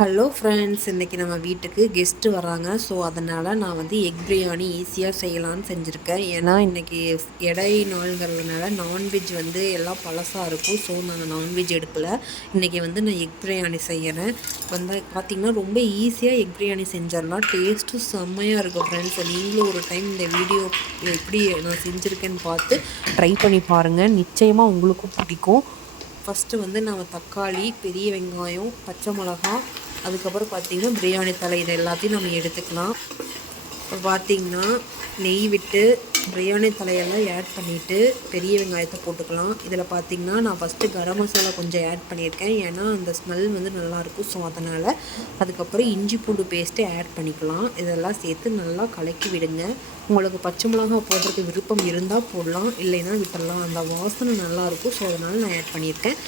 Hello friends, இன்றைக்கி நம்ம வீட்டுக்கு கெஸ்ட்டு வராங்க. ஸோ அதனால் நான் வந்து எக் பிரியாணி ஈஸியாக செய்யலான்னு செஞ்சுருக்கேன். ஏன்னா இன்றைக்கி எடை நாளுங்கிறதுனால நான்வெஜ் வந்து எல்லாம் பழசாக இருக்கும். ஸோ நான் நான்வெஜ் எடுக்கலை. இன்றைக்கி வந்து நான் எக் பிரியாணி செய்கிறேன். வந்து பார்த்திங்கன்னா ரொம்ப ஈஸியாக எக் பிரியாணி செஞ்சிடலாம். டேஸ்ட்டும் செம்மையாக இருக்கும் ஃப்ரெண்ட்ஸ். நீங்களும் ஒரு டைம் இந்த வீடியோ எப்படி நான் செஞ்சுருக்கேன்னு பார்த்து ட்ரை பண்ணி பாருங்கள். நிச்சயமாக உங்களுக்கும் பிடிக்கும். ஃபஸ்ட்டு வந்து நம்ம தக்காளி, பெரிய வெங்காயம், பச்சை மிளகா, அதுக்கப்புறம் பார்த்திங்கன்னா பிரியாணி தலை இது எல்லாத்தையும் நம்ம எடுத்துக்கலாம். இப்போ பார்த்திங்கன்னா நெய் விட்டு பிரியாணி தலையெல்லாம் ஆட் பண்ணிவிட்டு பெரிய வெங்காயத்தை போட்டுக்கலாம். இதில் பார்த்திங்கன்னா நான் ஃபஸ்ட்டு கரம் மசாலா கொஞ்சம் ஆட் பண்ணியிருக்கேன். ஏன்னா அந்த ஸ்மெல் வந்து நல்லாயிருக்கும். ஸோ அதனால் அதுக்கப்புறம் இஞ்சி பூண்டு பேஸ்ட்டு ஆட் பண்ணிக்கலாம். இதெல்லாம் சேர்த்து நல்லா கலக்கி விடுங்க. உங்களுக்கு பச்சை மிளகா போடுறதுக்கு விருப்பம் இருந்தால் போடலாம், இல்லைன்னா விட்டுடலாம். அந்த வாசனை நல்லாயிருக்கும். ஸோ அதனால் நான் ஆட் பண்ணியிருக்கேன்.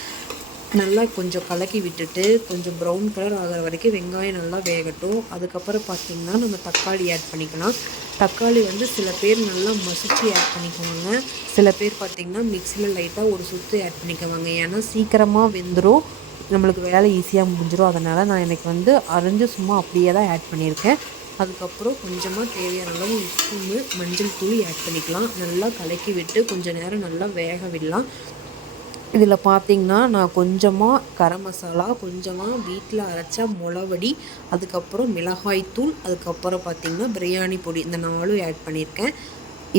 நல்லா கொஞ்சம் கலக்கி விட்டுட்டு கொஞ்சம் ப்ரௌன் கலர் ஆகிற வரைக்கும் வெங்காயம் நல்லா வேகட்டும். அதுக்கப்புறம் பார்த்திங்கன்னா நம்ம தக்காளி ஆட் பண்ணிக்கலாம். தக்காளி வந்து சில பேர் நல்லா மசிச்சு ஆட் பண்ணிக்குவாங்க. சில பேர் பார்த்திங்கன்னா மிக்சியில் லைட்டாக ஒரு சுற்று ஆட் பண்ணிக்குவாங்க. ஏன்னா சீக்கிரமாக வெந்துடும், நம்மளுக்கு வேலை ஈஸியாக முடிஞ்சிடும். அதனால் நான் எனக்கு வந்து அரைஞ்சு சும்மா அப்படியே தான் ஆட் பண்ணியிருக்கேன். அதுக்கப்புறம் கொஞ்சமாக தேவையான அளவு உப்பு, மஞ்சள் தூள் ஆட் பண்ணிக்கலாம். நல்லா கலக்கி விட்டு கொஞ்சம் நேரம் நல்லா வேக விடலாம். இதில் பார்த்திங்கன்னா நான் கொஞ்சமாக கரம் மசாலா, கொஞ்சமாக வீட்டில் அரைச்ச மிளவடி, அதுக்கப்புறம் மிளகாய்த்தூள், அதுக்கப்புறம் பார்த்திங்கன்னா பிரியாணி பொடி, இந்த 4 ஆட் பண்ணியிருக்கேன்.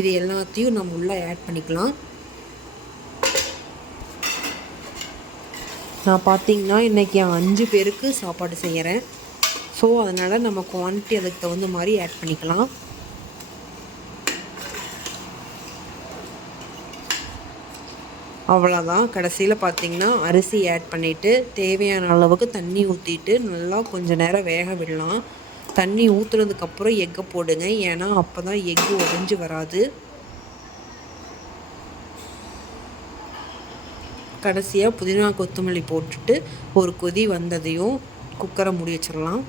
இது எல்லாத்தையும் நம்ம உள்ளே ஆட் பண்ணிக்கலாம். நான் பார்த்திங்கன்னா இன்றைக்கி 5 பேருக்கு சாப்பாடு செய்கிறேன். ஸோ அதனால் நம்ம குவான்டிட்டி அதுக்கு தகுந்த மாதிரி ஆட் பண்ணிக்கலாம். அவ்வளோதான். கடைசியில் பார்த்திங்கன்னா அரிசி ஆட் பண்ணிவிட்டு தேவையான அளவுக்கு தண்ணி ஊற்றிட்டு நல்லா கொஞ்சம் நேரம் வேக விடலாம். தண்ணி ஊற்றுனதுக்கப்புறம் எக்கை போடுங்க. ஏன்னா அப்போ தான் எக்கு உடைஞ்சி வராது. கடைசியாக புதினா கொத்தமல்லி போட்டுட்டு ஒரு கொதி வந்ததையும் குக்கரை மூடி வச்சிடலாம்.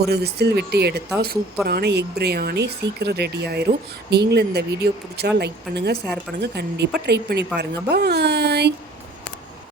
ஒரு விசில் விட்டு எடுத்தால் சூப்பரான எக் பிரியாணி சீக்கிரம் ரெடி ஆயிரும். நீங்களும் இந்த வீடியோ பிடிச்சா லைக் பண்ணுங்கள், ஷேர் பண்ணுங்கள். கண்டிப்பாக ட்ரை பண்ணி பாருங்கள். பாய்.